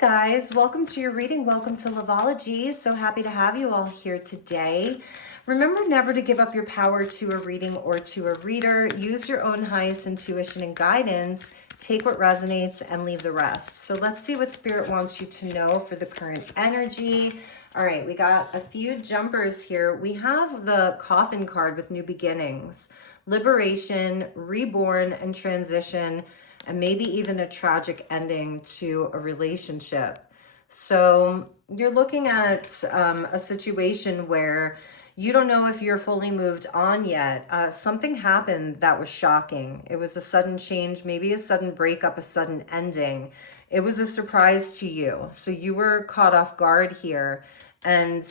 Guys, welcome to your reading. Welcome to Loveology. So happy to have you all here today. Remember never to give up your power to a reading or to a reader. Use your own highest intuition and guidance. Take what resonates and leave the rest. So let's see what Spirit wants you to know for the current energy. All right, we got a few jumpers here. We have the Coffin card with new beginnings, liberation, reborn, and transition, and maybe even a tragic ending to a relationship. So you're looking at a situation where you don't know if you're fully moved on yet. Something happened that was shocking. It was a sudden change, maybe a sudden breakup, a sudden ending. It was a surprise to you. So you were caught off guard here. And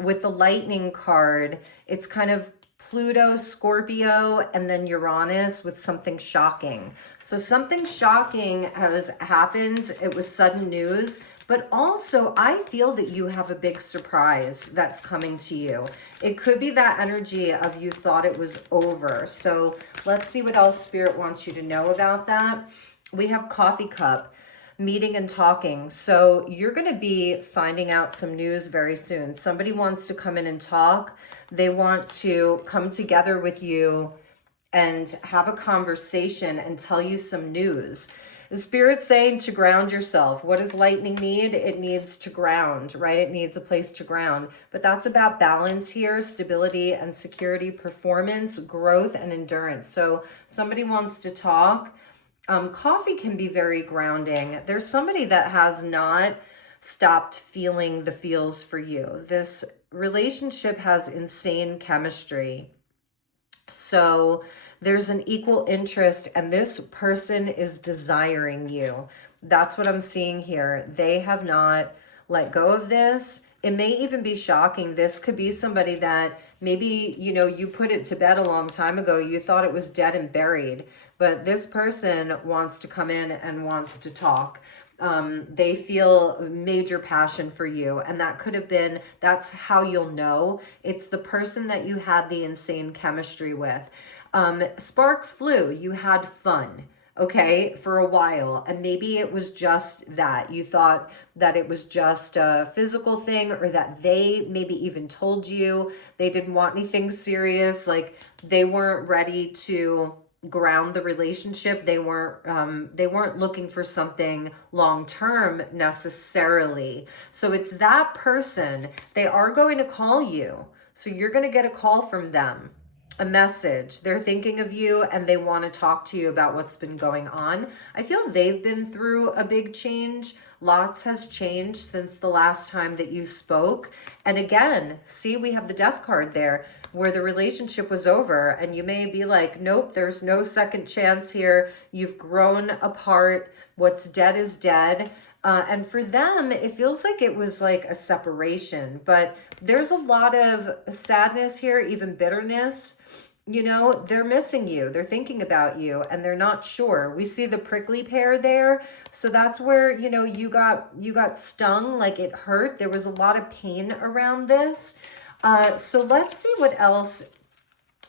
with the lightning card, it's kind of Pluto, Scorpio, and then Uranus with something shocking. So something shocking has happened. It was sudden news, but also I feel that you have a big surprise that's coming to you. It could be that energy of you thought it was over. So let's see what else Spirit wants you to know about that. We have Coffee Cup, meeting and talking. So you're going to be finding out some news very soon. Somebody wants to come in and talk. They want to come together with you and have a conversation and tell you some news. The Spirit's saying to ground yourself. What does lightning need? It needs to ground, right? It needs a place to ground. But that's about balance here, stability and security, performance, growth, and endurance. So somebody wants to talk. Coffee can be very grounding. There's somebody that has not stopped feeling the feels for you. This relationship has insane chemistry. So there's an equal interest, and this person is desiring you. That's what I'm seeing here. They have not let go of this. It may even be shocking. This could be somebody that maybe, you put it to bed a long time ago. You thought it was dead and buried, but this person wants to come in and wants to talk. They feel major passion for you, and that could have been, that's how you'll know. It's the person that you had the insane chemistry with. Sparks flew, you had fun, okay, for a while, and maybe it was just that. You thought that it was just a physical thing, or that they maybe even told you they didn't want anything serious, like they weren't ready to ground the relationship. They weren't looking for something long term necessarily. So it's that person. They are going to call you. So you're going to get a call from them, a message. They're thinking of you and they want to talk to you about what's been going on. I feel they've been through a big change. Lots has changed since the last time that you spoke. And again, see, we have the Death card there, where the relationship was over, and you may be like, nope, there's no second chance here. You've grown apart. What's dead is dead. And for them, it feels like it was like a separation, but there's a lot of sadness here, even bitterness. They're missing you. They're thinking about you, and they're not sure. We see the prickly pear there. So that's where, you got stung, like it hurt. There was a lot of pain around this. So let's see what else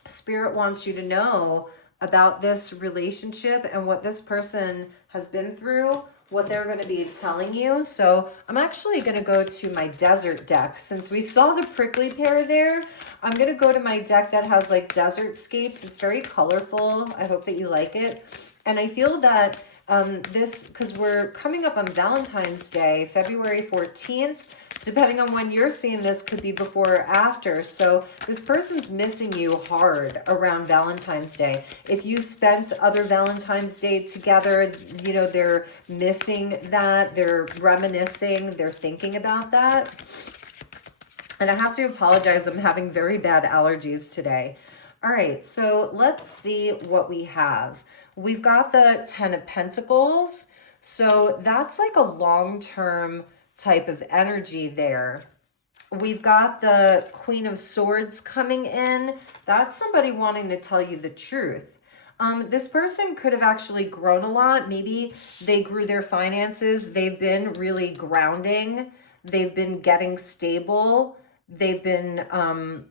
Spirit wants you to know about this relationship and what this person has been through, what they're going to be telling you. So I'm actually going to go to my desert deck. Since we saw the prickly pear there, I'm going to go to my deck that has like desert scapes. It's very colorful. I hope that you like it. And I feel that because we're coming up on Valentine's Day, February 14th, depending on when you're seeing this, could be before or after. So this person's missing you hard around Valentine's Day. If you spent other Valentine's Day together, they're missing that. They're reminiscing. They're thinking about that. And I have to apologize. I'm having very bad allergies today. All right, so let's see what we have. We've got the 10 of Pentacles. So that's like a long-term type of energy there. We've got the Queen of Swords coming in. That's somebody wanting to tell you the truth. This person could have actually grown a lot. Maybe they grew their finances. They've been really grounding. They've been getting stable. They've been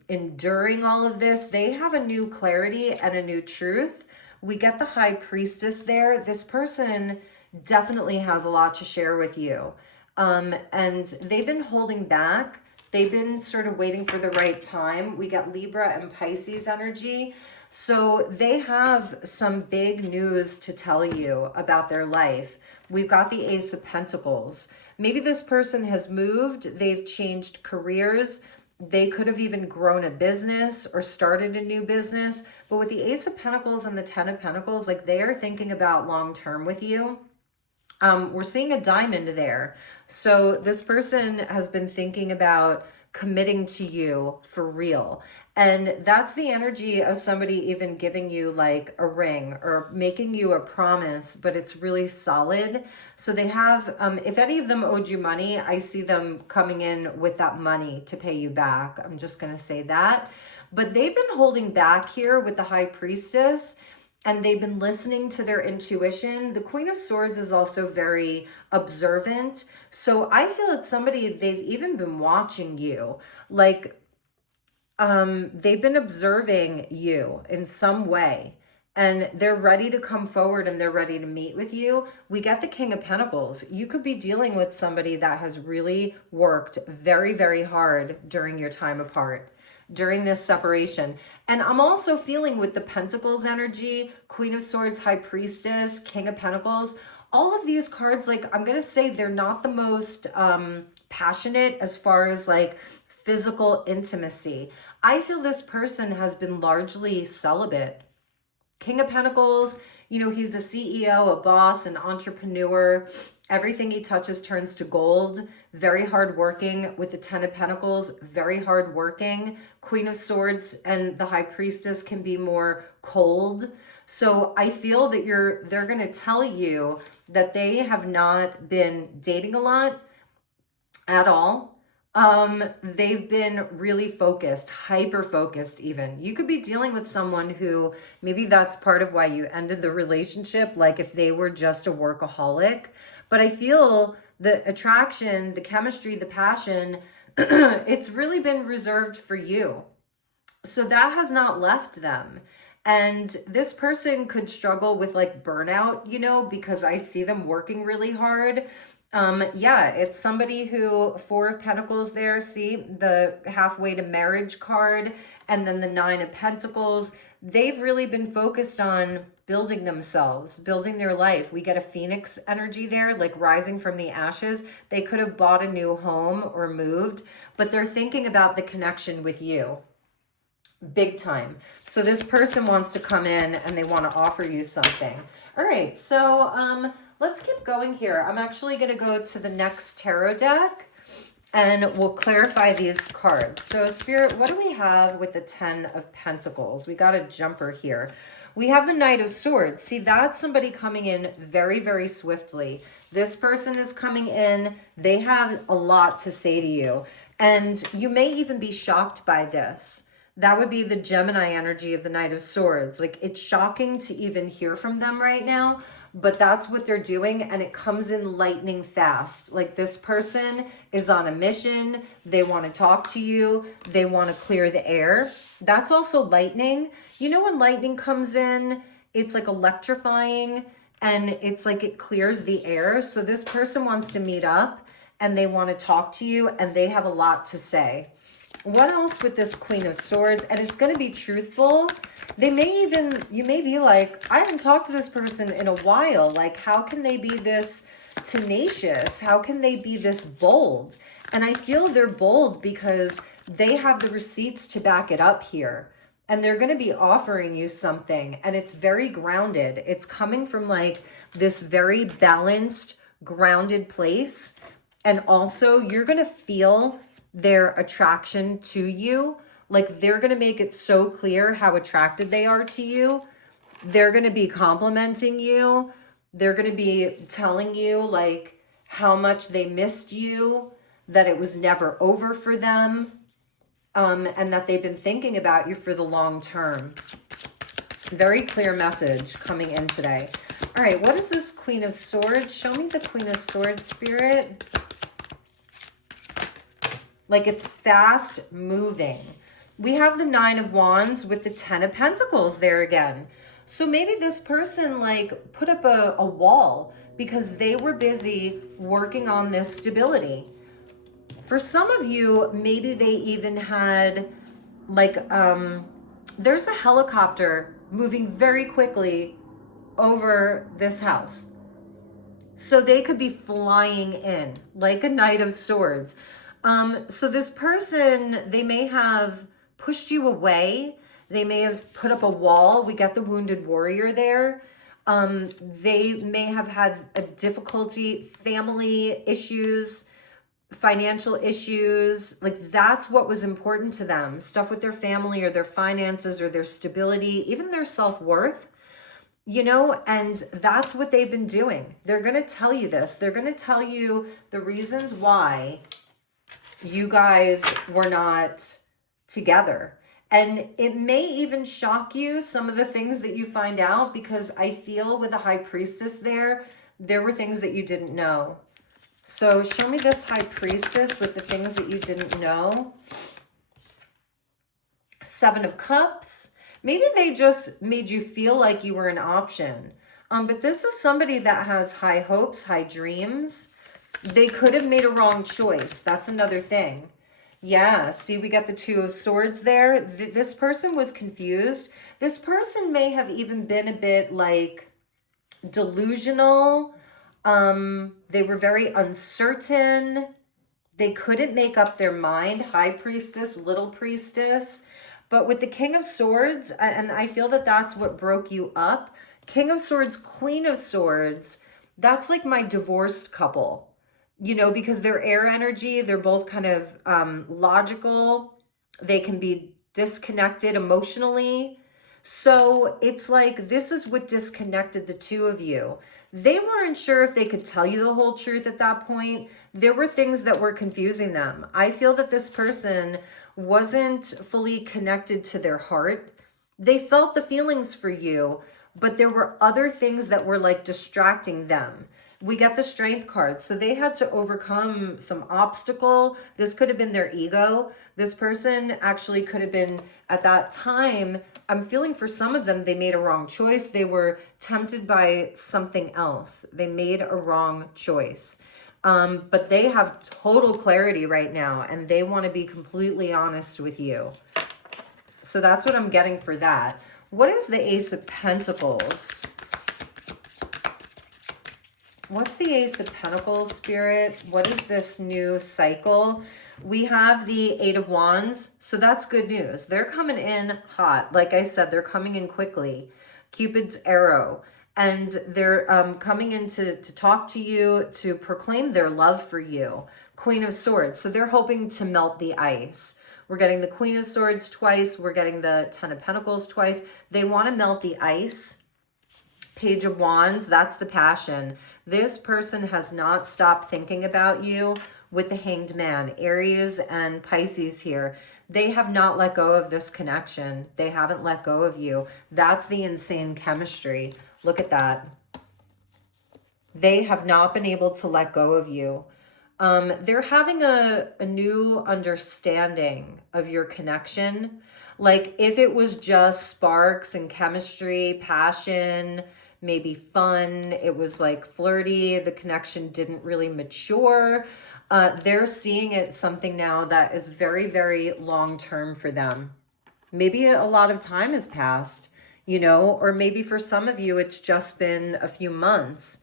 enduring all of this. They have a new clarity and a new truth. We get the High Priestess there. This person definitely has a lot to share with you. And they've been holding back. They've been sort of waiting for the right time. We got Libra and Pisces energy. So they have some big news to tell you about their life. We've got the Ace of Pentacles. Maybe this person has moved, they've changed careers, they could have even grown a business or started a new business. But with the Ace of Pentacles and the Ten of Pentacles, like they are thinking about long term with you. We're seeing a diamond there. So this person has been thinking about committing to you for real. And that's the energy of somebody even giving you like a ring or making you a promise, but it's really solid. So they have, if any of them owed you money, I see them coming in with that money to pay you back. I'm just going to say that. But they've been holding back here with the High Priestess, and they've been listening to their intuition. The Queen of Swords is also very observant. So I feel it's somebody, they've even been watching you. Like, they've been observing you in some way. And they're ready to come forward and they're ready to meet with you. We get the King of Pentacles. You could be dealing with somebody that has really worked very, very hard during your time apart, during this separation. And I'm also feeling with the Pentacles energy, Queen of Swords, High Priestess, King of Pentacles, all of these cards, like I'm going to say they're not the most passionate as far as like physical intimacy. I feel this person has been largely celibate. King of Pentacles, you know, he's a CEO, a boss, an entrepreneur. Everything he touches turns to gold. Very hardworking with the Ten of Pentacles, very hardworking. Queen of Swords and the High Priestess can be more cold. So I feel that they're going to tell you that they have not been dating a lot at all. They've been really focused, hyper focused even. You could be dealing with someone who maybe that's part of why you ended the relationship, like if they were just a workaholic. But I feel the attraction, the chemistry, the passion, it's really been reserved for you. So that has not left them. And this person could struggle with like burnout, you know, because I see them working really hard. Yeah, it's somebody who, Four of Pentacles there, see the halfway to marriage card, and then the Nine of Pentacles. They've really been focused on building themselves, building their life. We get a Phoenix energy there, like rising from the ashes. They could have bought a new home or moved, but they're thinking about the connection with you. Big time. So this person wants to come in and they want to offer you something. All right, so let's keep going here. I'm actually going to go to the next tarot deck and we'll clarify these cards. So Spirit, what do we have with the Ten of Pentacles? We got a jumper here. We have the Knight of Swords. See, that's somebody coming in very, very swiftly. This person is coming in. They have a lot to say to you. And you may even be shocked by this. That would be the Gemini energy of the Knight of Swords. Like, it's shocking to even hear from them right now, but that's what they're doing, and it comes in lightning fast. Like, this person is on a mission. They want to talk to you. They want to clear the air. That's also lightning. You know, when lightning comes in, it's like electrifying, and it's like it clears the air. So this person wants to meet up, and they want to talk to you, and they have a lot to say. What else with this Queen of Swords? And it's going to be truthful. They may even, you may be like, I haven't talked to this person in a while. Like, how can they be this tenacious? How can they be this bold? And I feel they're bold because they have the receipts to back it up here. And they're going to be offering you something. And it's very grounded. It's coming from like this very balanced, grounded place. And also you're going to feel their attraction to you. Like, they're going to make it so clear how attracted they are to you. They're going to be complimenting you. They're going to be telling you like how much they missed you, that it was never over for them, and that they've been thinking about you for the long term. Very clear message coming in today. All right, what is this Queen of Swords? Show me the Queen of Swords, Spirit. Like, it's fast moving. We have the Nine of Wands with the Ten of Pentacles there again. So maybe this person like put up a wall. because they were busy working on this stability. For some of you, maybe they even had like, there's a helicopter moving very quickly over this house. So they could be flying in like a Knight of Swords. So this person, they may have pushed you away. They may have put up a wall. We got the wounded warrior there. They may have had a difficulty, family issues, financial issues. Like that's what was important to them. Stuff with their family or their finances or their stability, even their self-worth. You know, and that's what they've been doing. They're going to tell you this. They're going to tell you the reasons why you guys were not together. And it may even shock you, some of the things that you find out, because I feel with the High Priestess there were things that you didn't know. So show me this High Priestess with the things that you didn't know. Seven of Cups. Maybe they just made you feel like you were an option. But this is somebody that has high hopes, high dreams. They could have made a wrong choice. That's another thing. Yeah, see, we got the Two of Swords there. This person was confused. This person may have even been a bit like delusional. They were very uncertain. They couldn't make up their mind. High Priestess, Little Priestess. But with the King of Swords, and I feel that that's what broke you up. King of Swords, Queen of Swords, that's like my divorced couple, you know, because they're air energy. They're both kind of logical. They can be disconnected emotionally. So it's like, this is what disconnected the two of you. They weren't sure if they could tell you the whole truth at that point. There were things that were confusing them. I feel that this person wasn't fully connected to their heart. They felt the feelings for you, but there were other things that were like distracting them. We got the Strength card. So they had to overcome some obstacle. This could have been their ego. This person actually could have been, at that time, I'm feeling for some of them, they made a wrong choice. They were tempted by something else. They made a wrong choice. But they have total clarity right now, and they want to be completely honest with you. So that's what I'm getting for that. What is the Ace of Pentacles? What's the Ace of Pentacles, Spirit? What is this new cycle? We have the Eight of Wands, so that's good news. They're coming in hot. Like I said, they're coming in quickly. Cupid's arrow. And they're coming in to talk to you, to proclaim their love for you. Queen of Swords. So they're hoping to melt the ice. We're getting the Queen of Swords twice. We're getting the Ten of Pentacles twice. They want to melt the ice. Page of Wands, that's the passion. This person has not stopped thinking about you. With the Hanged Man, Aries and Pisces here. They have not let go of this connection. They haven't let go of you. That's the insane chemistry. Look at that. They have not been able to let go of you. They're having a new understanding of your connection. Like if it was just sparks and chemistry, passion, maybe fun, it was like flirty, the connection didn't really mature. They're seeing it something now that is very, very long-term for them. Maybe a lot of time has passed, you know, or maybe for some of you, it's just been a few months.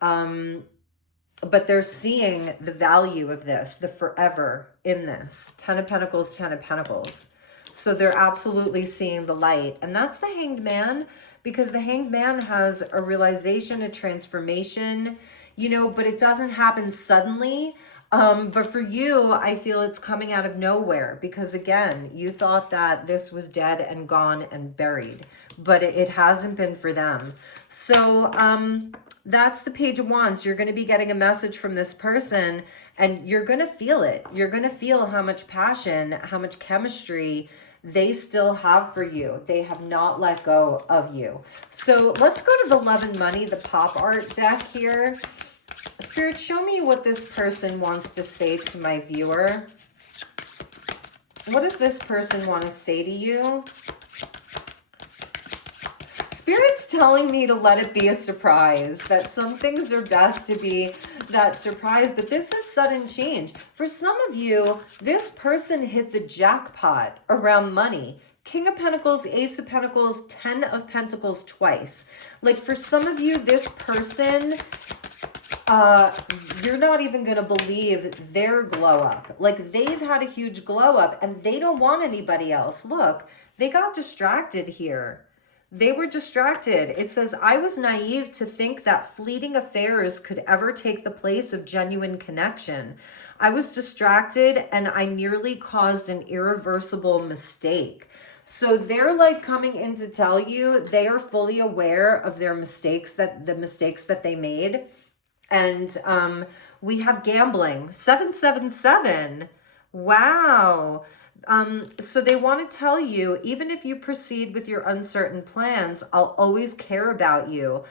But they're seeing the value of this, the forever in this. Ten of Pentacles, Ten of Pentacles. So they're absolutely seeing the light. And that's the Hanged Man, because the Hanged Man has a realization, a transformation, you know, but it doesn't happen suddenly. But for you, I feel it's coming out of nowhere because again, you thought that this was dead and gone and buried, but it hasn't been for them. So, that's the Page of Wands. You're going to be getting a message from this person and you're going to feel it. You're going to feel how much passion, how much chemistry they still have for you. They have not let go of you. So let's go to the Love and Money, the pop art deck here. Spirit, show me what this person wants to say to my viewer. What does this person want to say to you? Spirit's telling me to let it be a surprise, that some things are best to be that surprise, but this is sudden change. For some of you, this person hit the jackpot around money. King of Pentacles, Ace of Pentacles, 10 of Pentacles twice. Like for some of you, this person, you're not even going to believe their glow up. Like they've had a huge glow up and they don't want anybody else. Look, they got distracted here. They were distracted. It says, I was naive to think that fleeting affairs could ever take the place of genuine connection. I was distracted and I nearly caused an irreversible mistake. So they're like coming in to tell you they are fully aware of their mistakes, that the mistakes that they made. And we have gambling, 777. Wow. So they want to tell you, even if you proceed with your uncertain plans, I'll always care about you.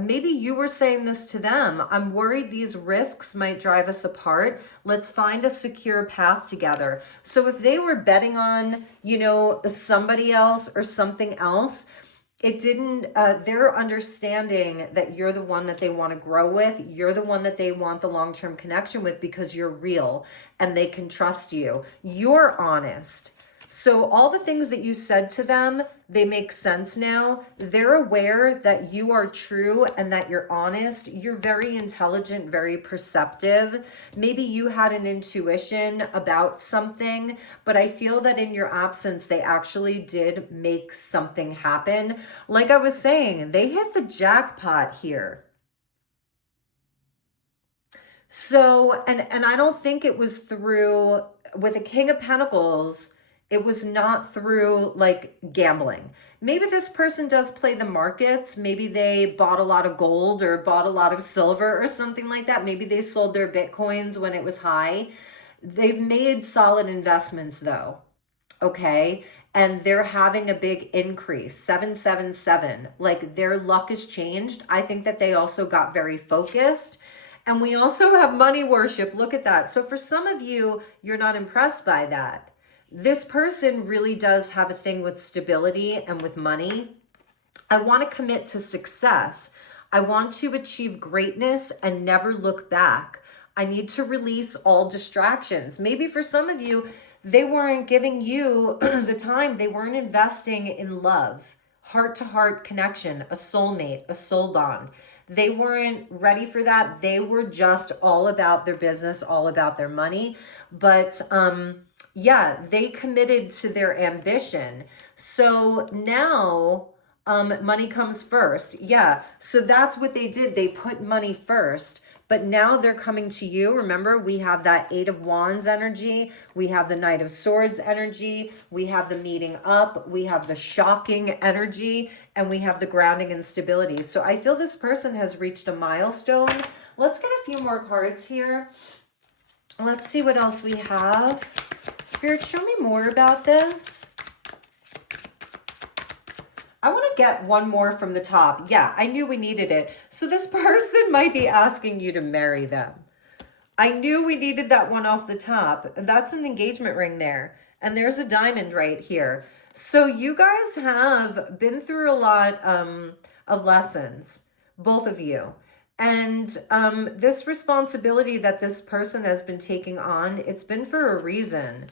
Maybe you were saying this to them. I'm worried these risks might drive us apart. Let's find a secure path together. So if they were betting on, you know, somebody else or something else, it didn't, they're understanding that you're the one that they want to grow with. You're the one that they want the long-term connection with because you're real and they can trust you. You're honest. So all the things that you said to them, they make sense now. They're aware that you are true and that you're honest. You're very intelligent, very perceptive. Maybe you had an intuition about something, but I feel that in your absence, they actually did make something happen. Like I was saying, they hit the jackpot here. So, and I don't think it was through, with the King of Pentacles, it was not through like gambling. Maybe this person does play the markets. Maybe they bought a lot of gold or bought a lot of silver or something like that. Maybe they sold their Bitcoins when it was high. They've made solid investments though, okay? And they're having a big increase, 777. Like their luck has changed. I think that they also got very focused. And we also have money worship. Look at that. So for some of you, you're not impressed by that. This person really does have a thing with stability and with money. I want to commit to success. I want to achieve greatness and never look back. I need to release all distractions. Maybe for some of you, they weren't giving you the time. They weren't investing in love, heart-to-heart connection, a soulmate, a soul bond. They weren't ready for that. They were just all about their business, all about their money. But yeah, they committed to their ambition. So now money comes first. Yeah, so that's what they did. They put money first. But now they're coming to you. Remember, we have that 8 of Wands energy. We have the Knight of Swords energy. We have the meeting up. We have the shocking energy. And we have the grounding and stability. So I feel this person has reached a milestone. Let's get a few more cards here. Let's see what else we have. Spirit, show me more about this. I want to get one more from the top. Yeah, I knew we needed it. So this person might be asking you to marry them. I knew we needed that one off the top. That's an engagement ring there. And there's a diamond right here. So you guys have been through a lot of lessons, both of you. And this responsibility that this person has been taking on, it's been for a reason.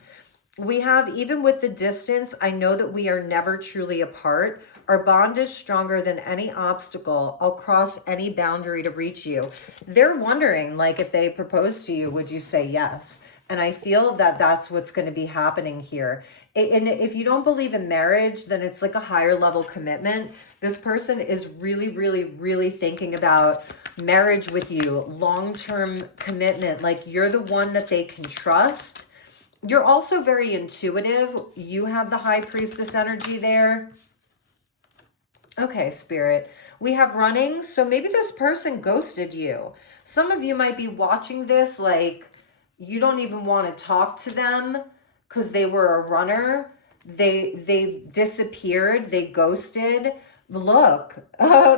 We have, even with the distance, I know that we are never truly apart. Our bond is stronger than any obstacle. I'll cross any boundary to reach you. They're wondering, like, if they propose to you, would you say yes? And I feel that that's what's going to be happening here. And if you don't believe in marriage, then it's like a higher level commitment. This person is really, really, really thinking about marriage with you, long-term commitment. Like you're the one that they can trust. You're also very intuitive. You have the High Priestess energy there. Okay, Spirit. We have running. So maybe this person ghosted you. Some of you might be watching this like you don't even want to talk to them because they were a runner. They disappeared. They ghosted. Look,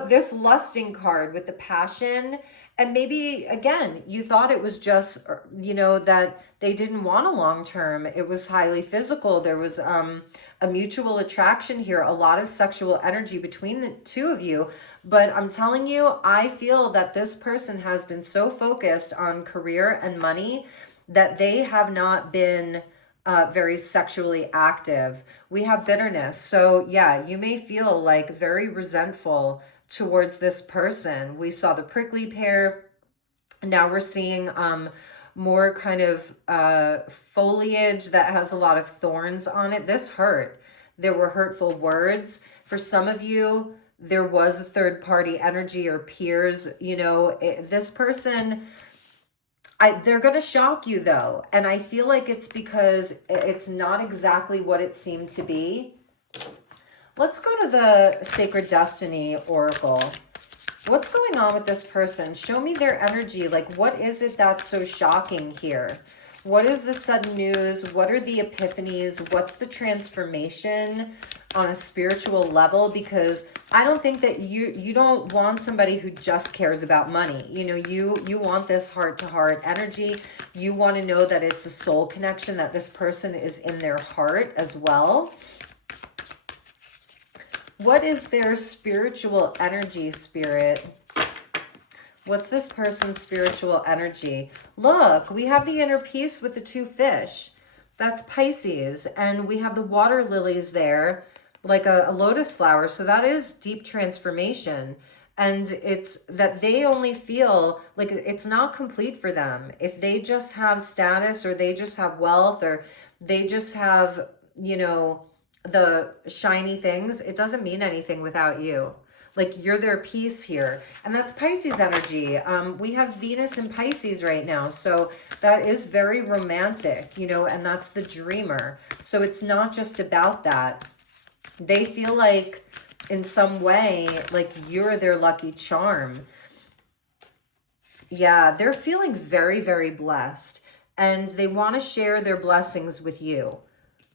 this lusting card with the passion And maybe, again, you thought it was just, you know, that they didn't want a long term. It was highly physical. There was a mutual attraction here, a lot of sexual energy between the two of you. But I'm telling you, I feel that this person has been so focused on career and money that they have not been very sexually active. We have bitterness. So yeah, you may feel like very resentful towards this person. We saw the prickly pear. Now we're seeing more kind of foliage that has a lot of thorns on it. This hurt. There were hurtful words. For some of you, there was a third party energy or peers. You know, this person, they're going to shock you though. And I feel like it's because it's not exactly what it seemed to be. Let's go to the Sacred Destiny Oracle. What's going on with this person? Show me their energy. Like, what is it that's so shocking here? What is the sudden news? What are the epiphanies? What's the transformation on a spiritual level? Because I don't think that you don't want somebody who just cares about money. You know, you want this heart-to-heart energy. You want to know that it's a soul connection, that this person is in their heart as well. What is their spiritual energy, Spirit? What's this person's spiritual energy? Look, we have the inner peace with the two fish. That's Pisces. And we have the water lilies there, like a lotus flower. So that is deep transformation. And it's that they only feel like it's not complete for them. If they just have status, or they just have wealth, or they just have, you know, the shiny things, it doesn't mean anything without you. Like, you're their piece here. And that's Pisces energy. We have Venus in Pisces right now. So that is very romantic, you know, and that's the dreamer. So it's not just about that. They feel like in some way, like you're their lucky charm. Yeah, they're feeling very, very blessed. And they want to share their blessings with you.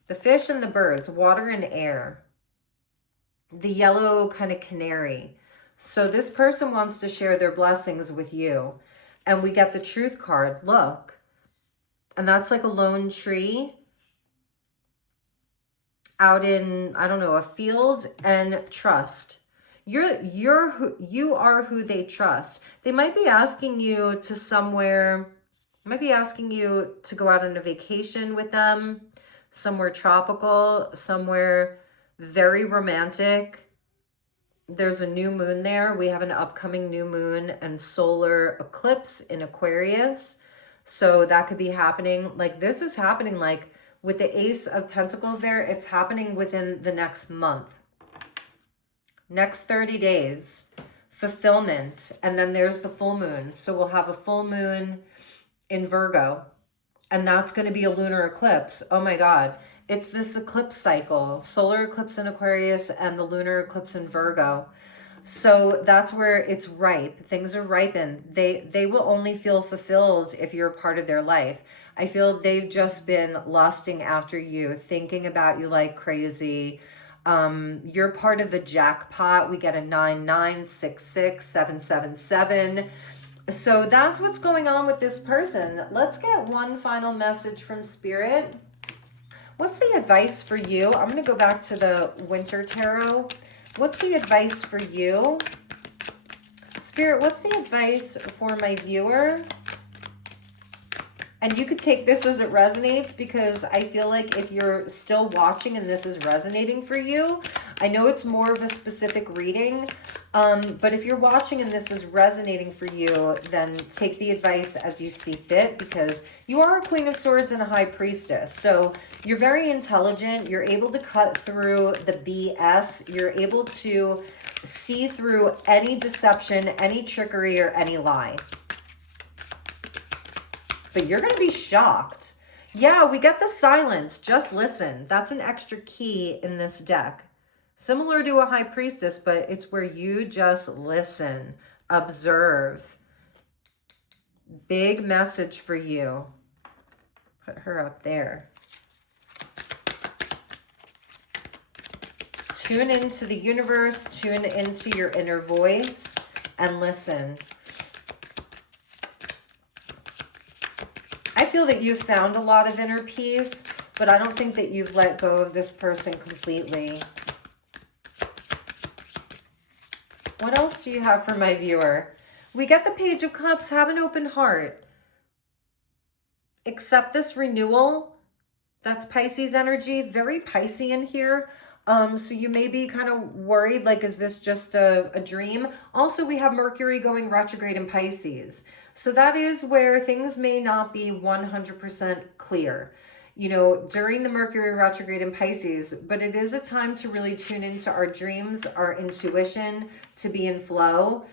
The fish and the birds, water and air. The yellow kind of canary. So this person wants to share their blessings with you. And we get the truth card. Look. And that's like a lone tree out in, I don't know, a field. And trust. You are who they trust. They might be asking you to somewhere, might be asking you to go out on a vacation with them. Somewhere tropical, somewhere very romantic. There's a new moon there. We have an upcoming new moon and solar eclipse in Aquarius. So that could be happening. Like, this is happening like with the Ace of Pentacles there. It's happening within the next month. Next 30 days. Fulfillment. And then there's the full moon. So we'll have a full moon in Virgo. And that's going to be a lunar eclipse. Oh my God. It's this eclipse cycle. Solar eclipse in Aquarius and the lunar eclipse in Virgo. So that's where it's ripe. Things are ripened. They will only feel fulfilled if you're a part of their life. I feel they've just been lusting after you, thinking about you like crazy. You're part of the jackpot. We get a 9966777. So that's what's going on with this person. Let's get one final message from Spirit. What's the advice for you? I'm going to go back to the Winter Tarot. What's the advice for you? Spirit, what's the advice for my viewer? And you could take this as it resonates, because I feel like if you're still watching and this is resonating for you, I know it's more of a specific reading, but if you're watching and this is resonating for you, then take the advice as you see fit, because you are a Queen of Swords and a High Priestess. So you're very intelligent. You're able to cut through the BS. You're able to see through any deception, any trickery, or any lie. But you're going to be shocked. Yeah, we get the silence. Just listen. That's an extra key in this deck. Similar to a High Priestess, but it's where you just listen, observe. Big message for you. Put her up there. Tune into the universe, tune into your inner voice, and listen. feel that you've found a lot of inner peace, but I don't think that you've let go of this person completely. What else do you have for my viewer? We get the Page of Cups. Have an open heart. Accept this renewal. That's Pisces energy, very Piscean here. So you may be kind of worried, like, is this just a dream? Also, we have Mercury going retrograde in Pisces. So that is where things may not be 100% clear, you know, during the Mercury retrograde in Pisces, but it is a time to really tune into our dreams, our intuition, to be in flow.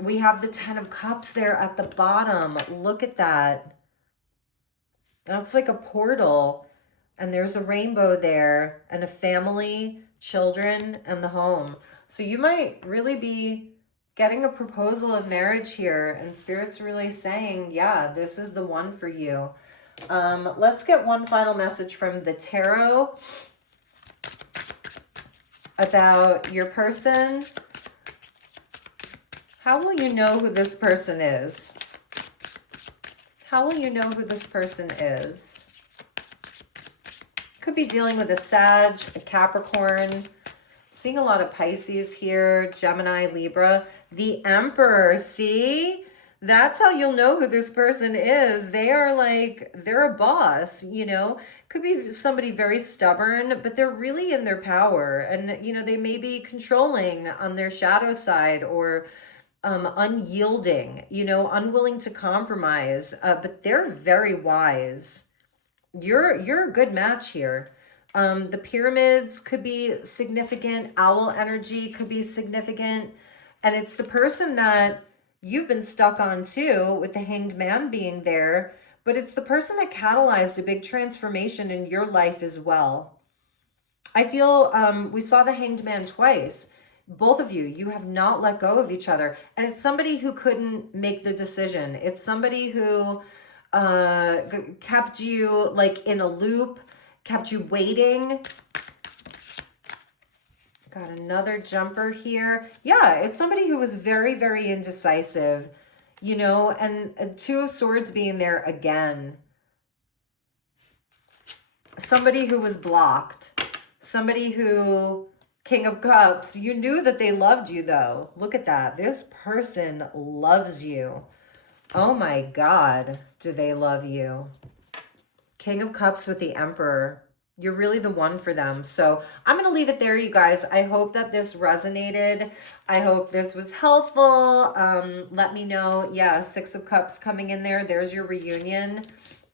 We have the Ten of Cups there at the bottom. Look at that. That's like a portal. And there's a rainbow there, and a family, children, and the home. So you might really be getting a proposal of marriage here, and Spirit's really saying, yeah, this is the one for you. Let's get one final message from the tarot about your person. How will you know who this person is? How will you know who this person is? Could be dealing with a Sag, a Capricorn. Seeing a lot of Pisces here, Gemini, Libra. The Emperor, see? That's how you'll know who this person is. They are like, they're a boss, you know? Could be somebody very stubborn, but they're really in their power. And, you know, they may be controlling on their shadow side, or unyielding, you know, unwilling to compromise, but they're very wise. You're a good match here. The pyramids could be significant. Owl energy could be significant. And it's the person that you've been stuck on too, with the Hanged Man being there. But it's the person that catalyzed a big transformation in your life as well. I feel we saw the Hanged Man twice. Both of you have not let go of each other. And it's somebody who couldn't make the decision. It's somebody who kept you like in a loop, kept you waiting. Got another jumper here. Yeah, it's somebody who was very, very indecisive, you know, and Two of Swords being there again. Somebody who was blocked. Somebody who, King of Cups, you knew that they loved you though. Look at that. This person loves you. Oh my God, do they love you? King of Cups with the Emperor. You're really the one for them. So I'm going to leave it there, you guys. I hope that this resonated. I hope this was helpful. Let me know. Yeah, Six of Cups coming in there. There's your reunion.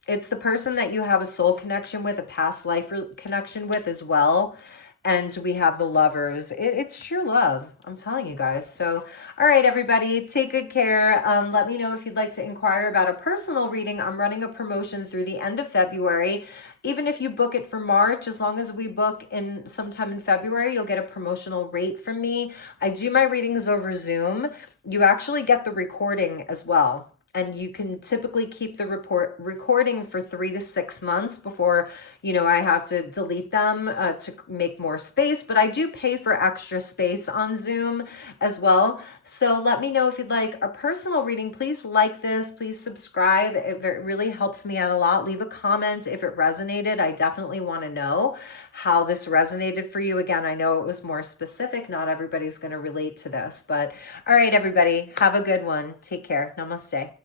It's the person that you have a soul connection with, a past life connection with as well. And we have the Lovers. It's true love. I'm telling you guys. So, all right, everybody, take good care. Let me know if you'd like to inquire about a personal reading. I'm running a promotion through the end of February. Even if you book it for March, as long as we book in sometime in February, you'll get a promotional rate from me. I do my readings over Zoom. You actually get the recording as well. And you can typically keep the recording for 3 to 6 months before, you know, I have to delete them to make more space. But I do pay for extra space on Zoom as well. So let me know if you'd like a personal reading. Please like this. Please subscribe. It really helps me out a lot. Leave a comment if it resonated. I definitely want to know how this resonated for you. Again, I know it was more specific. Not everybody's going to relate to this. But all right, everybody, have a good one. Take care. Namaste.